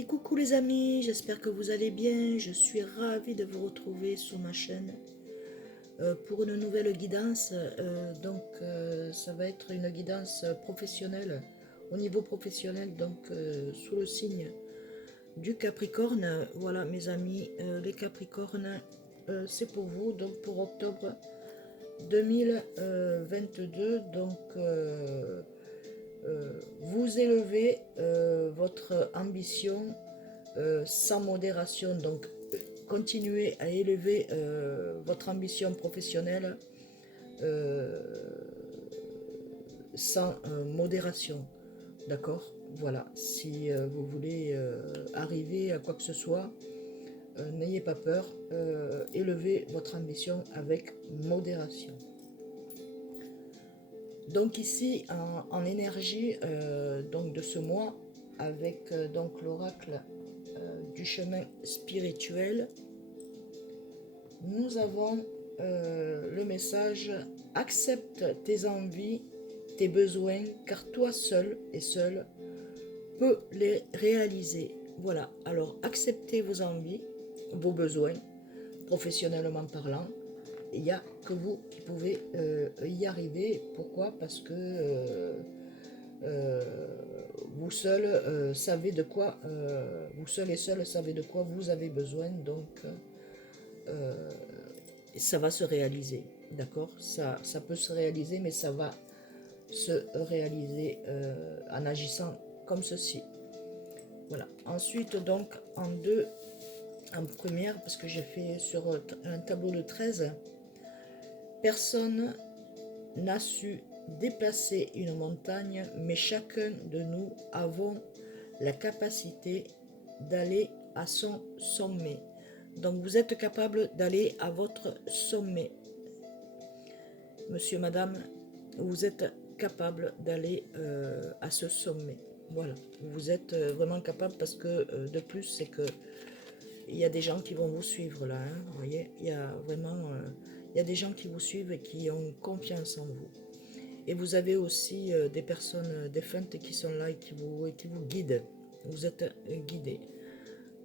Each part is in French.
Et coucou les amis, j'espère que vous allez bien. Je suis ravie de vous retrouver sur ma chaîne pour une nouvelle guidance. Ça va être une guidance professionnelle, au niveau professionnel, sous le signe du Capricorne. Voilà mes amis, les Capricornes, c'est pour vous, donc pour octobre 2022. Vous élevez votre ambition sans modération. Donc, continuez à élever votre ambition professionnelle euh, sans modération. D'accord? Voilà. Si vous voulez arriver à quoi que ce soit, n'ayez pas peur. Élevez votre ambition avec modération. Donc ici, en énergie donc de ce mois, avec donc l'oracle du chemin spirituel, nous avons le message: accepte tes envies, tes besoins, car toi seul et seul peux les réaliser. Voilà, alors acceptez vos envies, vos besoins, professionnellement parlant. Il n'y a que vous qui pouvez y arriver. Pourquoi? Parce que vous seul savez de quoi, vous seul et seul savez de quoi vous avez besoin. Donc ça va se réaliser, d'accord, ça peut se réaliser, mais ça va se réaliser en agissant comme ceci. Voilà. Ensuite, donc, en première, parce que j'ai fait sur un tableau de 13, personne n'a su déplacer une montagne, mais chacun de nous avons la capacité d'aller à son sommet. Donc vous êtes capable d'aller à votre sommet. Monsieur, madame, vous êtes capable d'aller à ce sommet. Voilà, vous êtes vraiment capable, parce que de plus, c'est que il y a des gens qui vont vous suivre là, hein, vous voyez, il y a vraiment il y a des gens qui vous suivent et qui ont confiance en vous. Et vous avez aussi des personnes défuntes qui sont là et qui vous guident. Vous êtes guidés.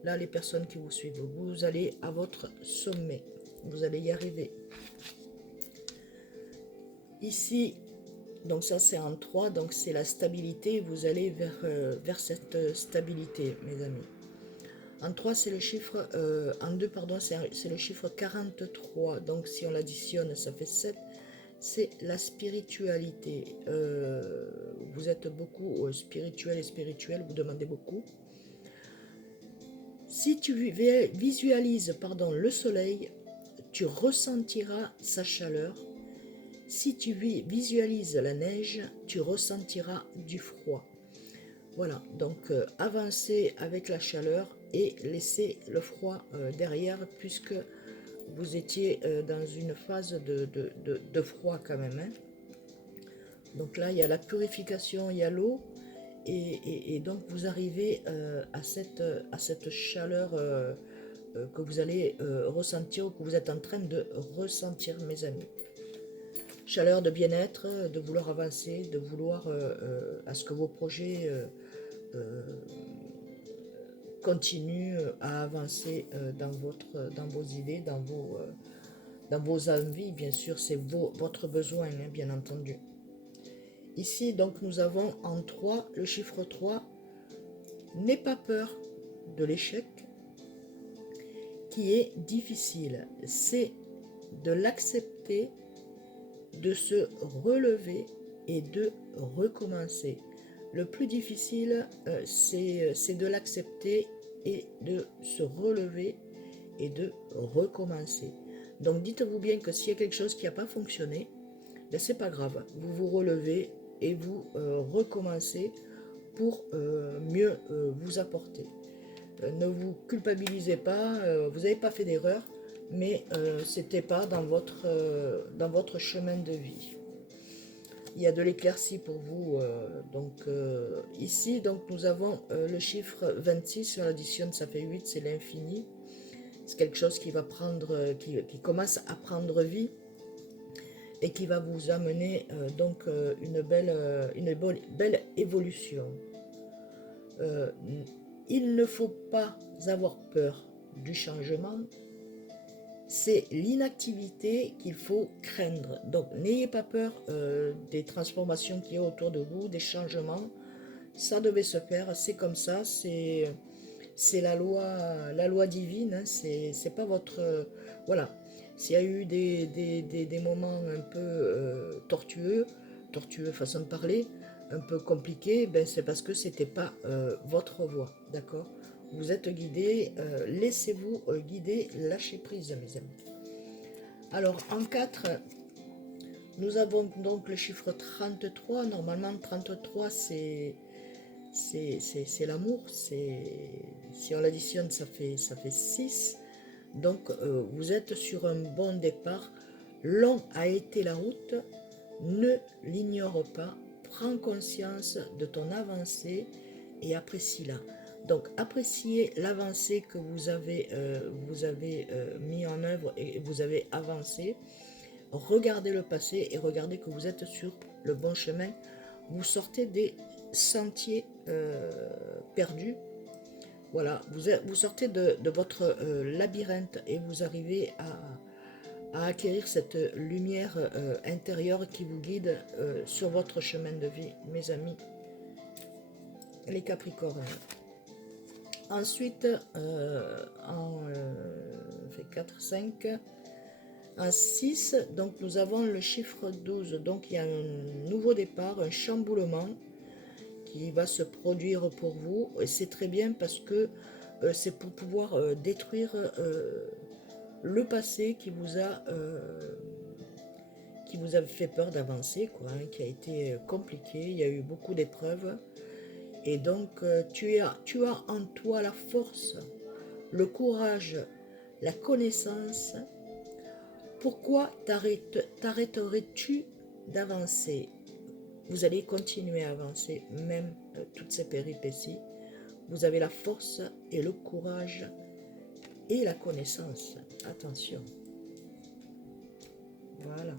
Là, les personnes qui vous suivent, vous allez à votre sommet. Vous allez y arriver. Ici, donc ça c'est en 3, donc c'est la stabilité. Vous allez vers cette stabilité, mes amis. En 3, c'est le chiffre, en 2, pardon, c'est le chiffre 43. Donc si on l'additionne, ça fait 7. C'est la spiritualité. Vous êtes beaucoup spirituel et spirituel, vous demandez beaucoup. Si tu visualises le soleil, tu ressentiras sa chaleur. Si tu visualises la neige, tu ressentiras du froid. Voilà, donc avancez avec la chaleur et laissez le froid derrière, puisque vous étiez dans une phase de froid quand même, hein. Donc là, il y a la purification, il y a l'eau, et donc vous arrivez à cette chaleur que vous allez ressentir, ou que vous êtes en train de ressentir, mes amis. Chaleur de bien-être, de vouloir avancer, de vouloir à ce que vos projets continuent à avancer dans vos idées, dans vos envies. Bien sûr, c'est votre besoin, hein, bien entendu. Ici, donc, nous avons en 3, le chiffre 3. N'aie pas peur de l'échec qui est difficile. C'est de l'accepter, de se relever et de recommencer. Le plus difficile, c'est de l'accepter et de se relever et de recommencer. Donc dites-vous bien que s'il y a quelque chose qui n'a pas fonctionné, ben c'est pas grave. Vous vous relevez et vous recommencez pour mieux vous apporter. Ne vous culpabilisez pas, vous n'avez pas fait d'erreur, mais c'était pas dans votre chemin de vie. Il y a de l'éclaircie pour vous. Ici, donc, nous avons le chiffre 26, sur l'addition, ça fait 8, c'est l'infini. C'est quelque chose qui va prendre, qui commence à prendre vie et qui va vous amener une belle évolution. Il ne faut pas avoir peur du changement. C'est l'inactivité qu'il faut craindre. Donc, n'ayez pas peur des transformations qu'il y a autour de vous, des changements. Ça devait se faire, c'est comme ça, c'est la loi divine, hein, c'est pas votre... voilà, s'il y a eu des moments un peu tortueux façon de parler, un peu compliqués, ben c'est parce que c'était pas votre voie, d'accord? Vous êtes guidé, laissez-vous guider, lâchez prise mes amis. Alors en 4, nous avons donc le chiffre 33. Normalement 33 c'est l'amour, si on l'additionne ça fait 6. Donc vous êtes sur un bon départ. Long a été la route, ne l'ignore pas, prends conscience de ton avancée et apprécie-la. Donc appréciez l'avancée que vous avez mis en œuvre et vous avez avancé. Regardez le passé et regardez que vous êtes sur le bon chemin. Vous sortez des sentiers perdus. Voilà, vous sortez de votre labyrinthe et vous arrivez à acquérir cette lumière intérieure qui vous guide sur votre chemin de vie, mes amis, les Capricornes. Ensuite, en 4, 5, en 6, donc nous avons le chiffre 12. Donc il y a un nouveau départ, un chamboulement qui va se produire pour vous. Et c'est très bien parce que c'est pour pouvoir détruire le passé qui vous a fait peur d'avancer, quoi, hein, qui a été compliqué. Il y a eu beaucoup d'épreuves. Et donc tu as en toi la force, le courage, la connaissance. Pourquoi t'arrêterais-tu d'avancer? Vous allez continuer à avancer, même toutes ces péripéties. Vous avez la force et le courage et la connaissance. Attention. Voilà.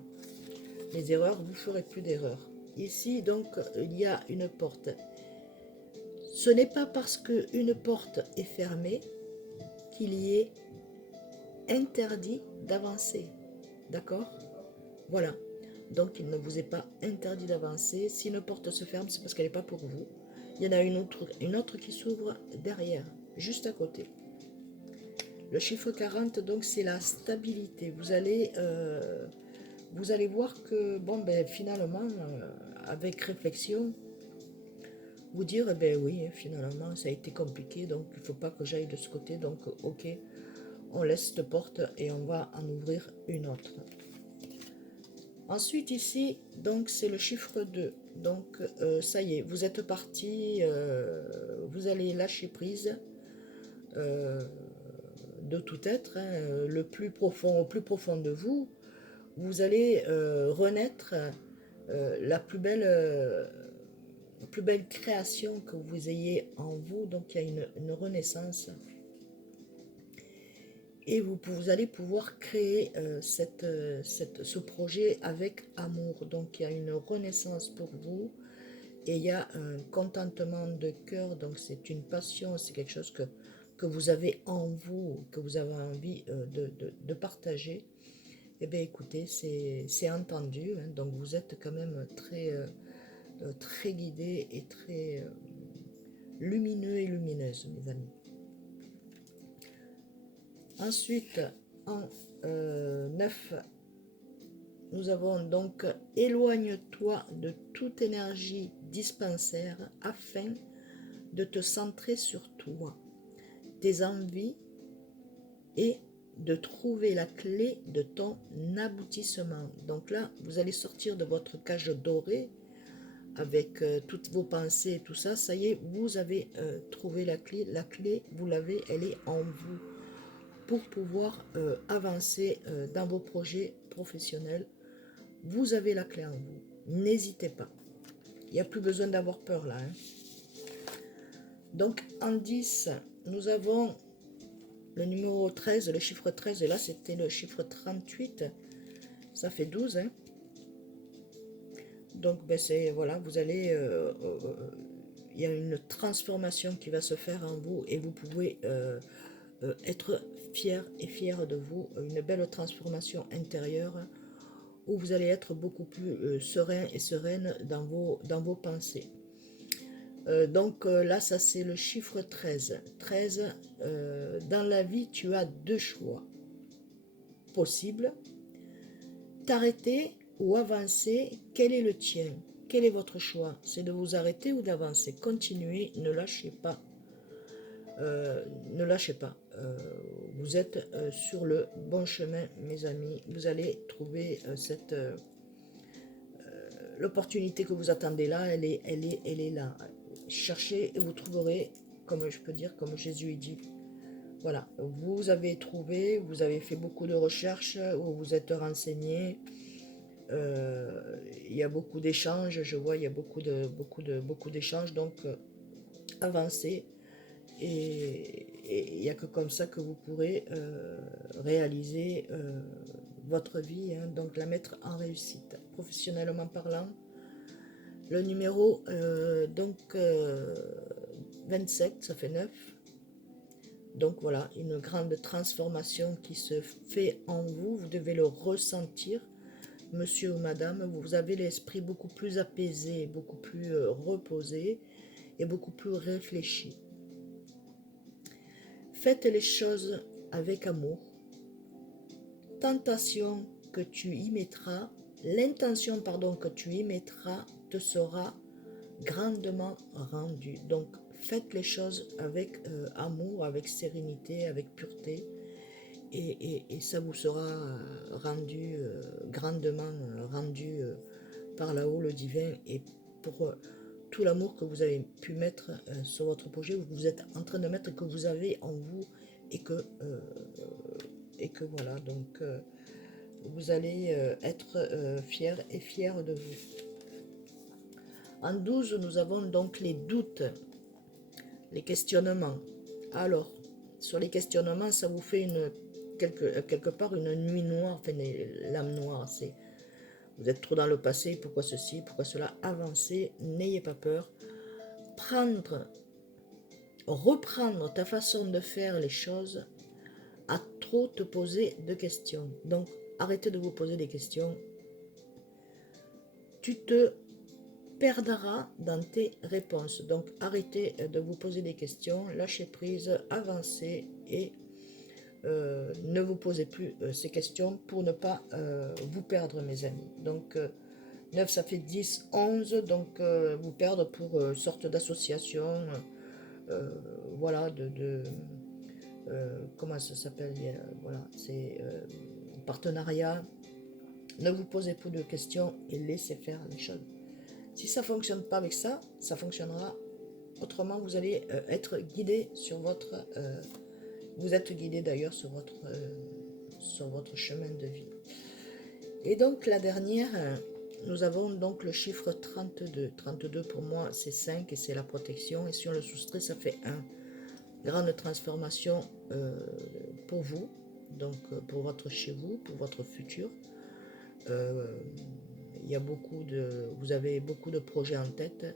Les erreurs, vous ne ferez plus d'erreurs. Ici, donc, il y a une porte. Ce n'est pas parce qu'une porte est fermée qu'il y est interdit d'avancer. D'accord? Voilà. Donc, il ne vous est pas interdit d'avancer. Si une porte se ferme, c'est parce qu'elle n'est pas pour vous. Il y en a une autre qui s'ouvre derrière, juste à côté. Le chiffre 40, donc, c'est la stabilité. Vous allez voir que, bon, ben, finalement, avec réflexion, vous dire, eh ben oui, finalement, ça a été compliqué, donc il ne faut pas que j'aille de ce côté. Donc, ok, on laisse cette porte et on va en ouvrir une autre. Ensuite ici, donc c'est le chiffre 2. Donc ça y est, vous êtes parti, vous allez lâcher prise de tout être, hein, au plus profond de vous. Vous allez renaître la plus belle création que vous ayez en vous. Donc il y a une renaissance. Et vous allez pouvoir créer ce projet avec amour. Donc il y a une renaissance pour vous et il y a un contentement de cœur. Donc c'est une passion, c'est quelque chose que vous avez en vous, que vous avez envie de partager. Eh bien écoutez, c'est entendu. Hein, donc vous êtes quand même très guidé et très lumineux et lumineuse, mes amis. Ensuite, en 9, nous avons donc « Éloigne-toi de toute énergie dispensaire afin de te centrer sur toi, tes envies et de trouver la clé de ton aboutissement. » Donc là, vous allez sortir de votre cage dorée avec toutes vos pensées et tout ça. Ça y est, vous avez trouvé la clé. La clé, vous l'avez, elle est en vous. Pour pouvoir avancer dans vos projets professionnels, vous avez la clé en vous. N'hésitez pas. Il n'y a plus besoin d'avoir peur là. Hein. Donc en 10, nous avons le numéro 13, le chiffre 13, et là c'était le chiffre 38. Ça fait 12. Hein. Donc ben, voilà, vous allez... il y a une transformation qui va se faire en vous et vous pouvez être fier et fier de vous, une belle transformation intérieure où vous allez être beaucoup plus serein et sereine dans vos pensées. Donc là, ça c'est le chiffre 13. 13, dans la vie, tu as deux choix possibles. T'arrêter ou avancer, quel est le tien? Quel est votre choix? C'est de vous arrêter ou d'avancer? Continuez, ne lâchez pas. Ne lâchez pas. Vous êtes sur le bon chemin, mes amis. Vous allez trouver l'opportunité que vous attendez là, elle est là. Cherchez et vous trouverez, comme je peux dire, comme Jésus dit. Voilà, vous avez trouvé, vous avez fait beaucoup de recherches, vous vous êtes renseigné. Il y a beaucoup d'échanges, je vois, il y a beaucoup d'échanges, donc avancez. Et il n'y a que comme ça que vous pourrez réaliser votre vie, hein, donc la mettre en réussite. Professionnellement parlant, le numéro 27, ça fait 9. Donc voilà, une grande transformation qui se fait en vous, vous devez le ressentir. Monsieur ou madame, vous avez l'esprit beaucoup plus apaisé, beaucoup plus reposé et beaucoup plus réfléchi. Faites les choses avec amour. Tentation que tu y mettras, l'intention que tu y mettras te sera grandement rendue. Donc faites les choses avec amour, avec sérénité, avec pureté. Et ça vous sera rendu, grandement rendu par là-haut le divin et pour tout l'amour que vous avez pu mettre sur votre projet, que vous êtes en train de mettre, que vous avez en vous et que voilà, donc vous allez être fiers et fiers de vous. En 12, nous avons donc les doutes, les questionnements. Alors, sur les questionnements, ça vous fait quelque part une nuit noire, enfin l'âme noire, c'est vous êtes trop dans le passé, pourquoi ceci, pourquoi cela, avancez, n'ayez pas peur, reprendre ta façon de faire les choses, à trop te poser de questions. Donc, arrêtez de vous poser des questions. Tu te perdras dans tes réponses. Donc, arrêtez de vous poser des questions, lâchez prise, avancez et ne vous posez plus ces questions pour ne pas vous perdre, mes amis. Donc, 9, ça fait 10, 11, donc vous perdre pour sorte d'association, voilà, comment ça s'appelle, voilà, c'est partenariat. Ne vous posez plus de questions et laissez faire les choses. Si ça ne fonctionne pas avec ça, ça fonctionnera autrement. Vous allez être guidé sur votre... vous êtes guidé d'ailleurs sur votre chemin de vie. Et donc la dernière, nous avons donc le chiffre 32. 32 pour moi c'est 5 et c'est la protection. Et si on le soustrait, ça fait 1. Grande transformation pour vous, donc pour votre chez vous, pour votre futur. Il y a vous avez beaucoup de projets en tête.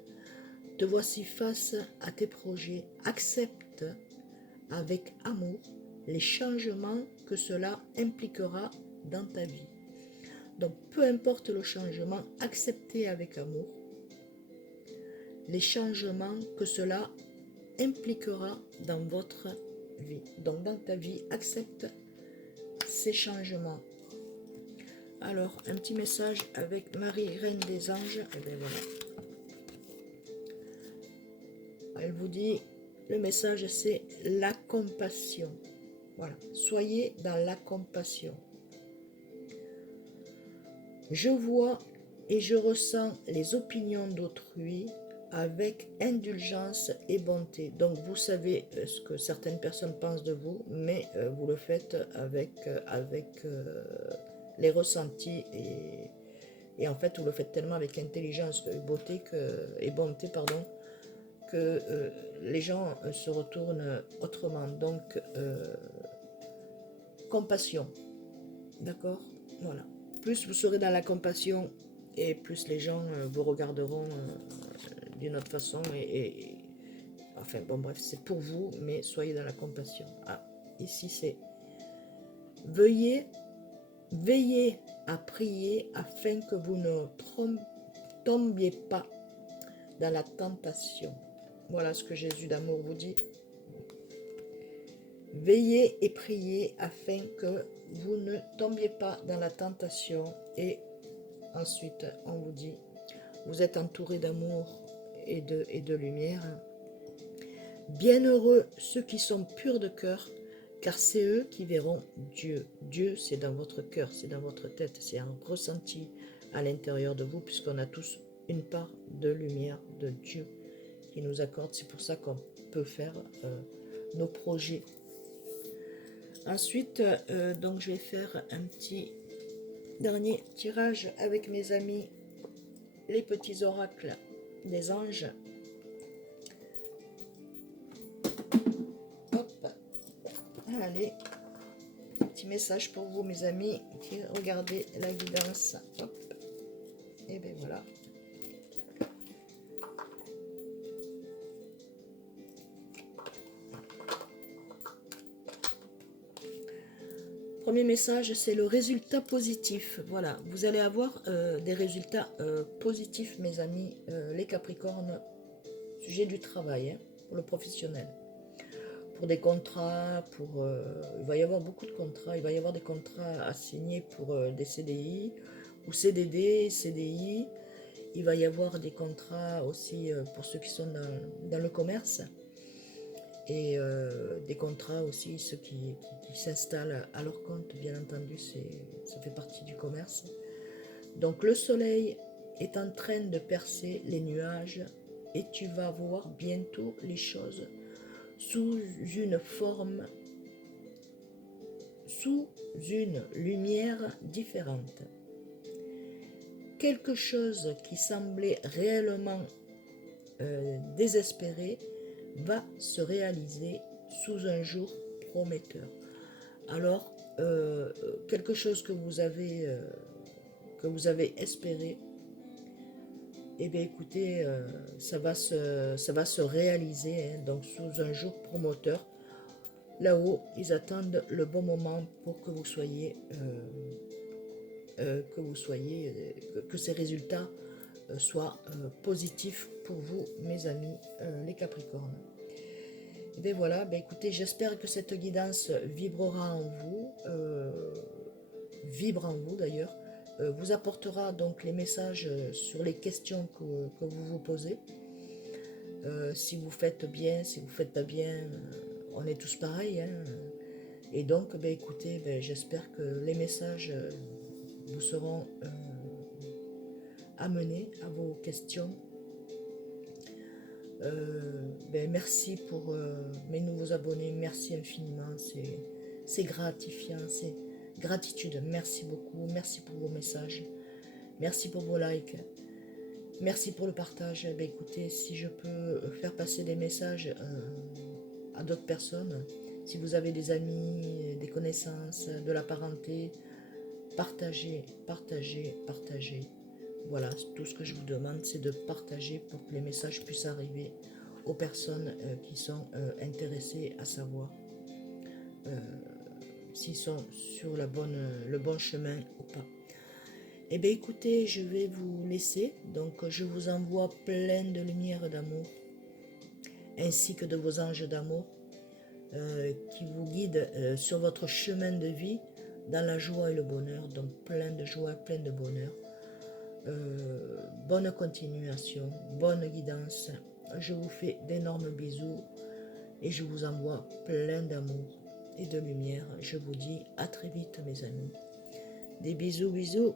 Te voici face à tes projets. Accepte avec amour les changements que cela impliquera dans ta vie. Donc, peu importe le changement, acceptez avec amour les changements que cela impliquera dans votre vie. Donc, dans ta vie, accepte ces changements. Alors, un petit message avec Marie, Reine des Anges. Et bien voilà. Elle vous dit, le message c'est la compassion. Voilà, soyez dans la compassion. Je vois et je ressens les opinions d'autrui avec indulgence et bonté. Donc vous savez ce que certaines personnes pensent de vous, mais vous le faites avec les ressentis et en fait vous le faites tellement avec intelligence et bonté que les gens se retournent autrement. Donc compassion, d'accord, voilà. Plus vous serez dans la compassion et plus les gens vous regarderont d'une autre façon. Enfin, bon, bref, c'est pour vous, mais soyez dans la compassion. Ah, ici, c'est veillez à prier afin que vous ne tombiez pas dans la tentation. Voilà ce que Jésus d'amour vous dit. Veillez et priez afin que vous ne tombiez pas dans la tentation. Et ensuite, on vous dit, vous êtes entouré d'amour et de lumière. Bienheureux ceux qui sont purs de cœur, car c'est eux qui verront Dieu. Dieu, c'est dans votre cœur, c'est dans votre tête, c'est un ressenti à l'intérieur de vous, puisqu'on a tous une part de lumière de Dieu qui nous accorde. C'est pour ça qu'on peut faire nos projets. Ensuite, donc je vais faire un petit dernier tirage avec mes amis, les petits oracles des anges. Hop, allez, petit message pour vous mes amis qui regardez la guidance. Hop, et bien voilà. Premier message, c'est le résultat positif. Voilà, vous allez avoir des résultats positifs, mes amis, les Capricornes, sujet du travail, hein, pour le professionnel. Pour des contrats, il va y avoir beaucoup de contrats, il va y avoir des contrats à signer pour des CDI ou CDD, CDI. Il va y avoir des contrats aussi pour ceux qui sont dans le commerce. Et des contrats aussi, ceux qui s'installent à leur compte, bien entendu, ça fait partie du commerce. Donc le soleil est en train de percer les nuages et tu vas voir bientôt les choses sous une forme, sous une lumière différente. Quelque chose qui semblait réellement désespéré va se réaliser sous un jour prometteur. Alors, quelque chose que vous avez espéré, eh bien écoutez, ça va se réaliser, hein, donc sous un jour promoteur. Là-haut, ils attendent le bon moment pour que vous soyez, que ces résultats soient positifs pour vous, mes amis, les Capricornes. Et bien voilà, ben écoutez, j'espère que cette guidance vibrera en vous, vibre en vous d'ailleurs, vous apportera donc les messages sur les questions que vous vous posez. Si vous faites bien, si vous ne faites pas bien, on est tous pareils. Hein. Et donc, ben écoutez, ben, j'espère que les messages vous seront amenés à vos questions. Ben merci pour mes nouveaux abonnés, merci infiniment, c'est gratifiant, c'est gratitude, merci beaucoup, merci pour vos messages, merci pour vos likes, merci pour le partage. Ben écoutez, si je peux faire passer des messages à d'autres personnes, si vous avez des amis, des connaissances, de la parenté, partagez, partagez, partagez. Voilà, tout ce que je vous demande, c'est de partager pour que les messages puissent arriver aux personnes qui sont intéressées à savoir s'ils sont sur le bon chemin ou pas. Eh bien écoutez, je vais vous laisser, donc je vous envoie plein de lumière d'amour, ainsi que de vos anges d'amour, qui vous guident sur votre chemin de vie, dans la joie et le bonheur, donc plein de joie, plein de bonheur. Bonne continuation, bonne guidance. Je vous fais d'énormes bisous et je vous envoie plein d'amour et de lumière. Je vous dis à très vite mes amis. Des bisous, bisous.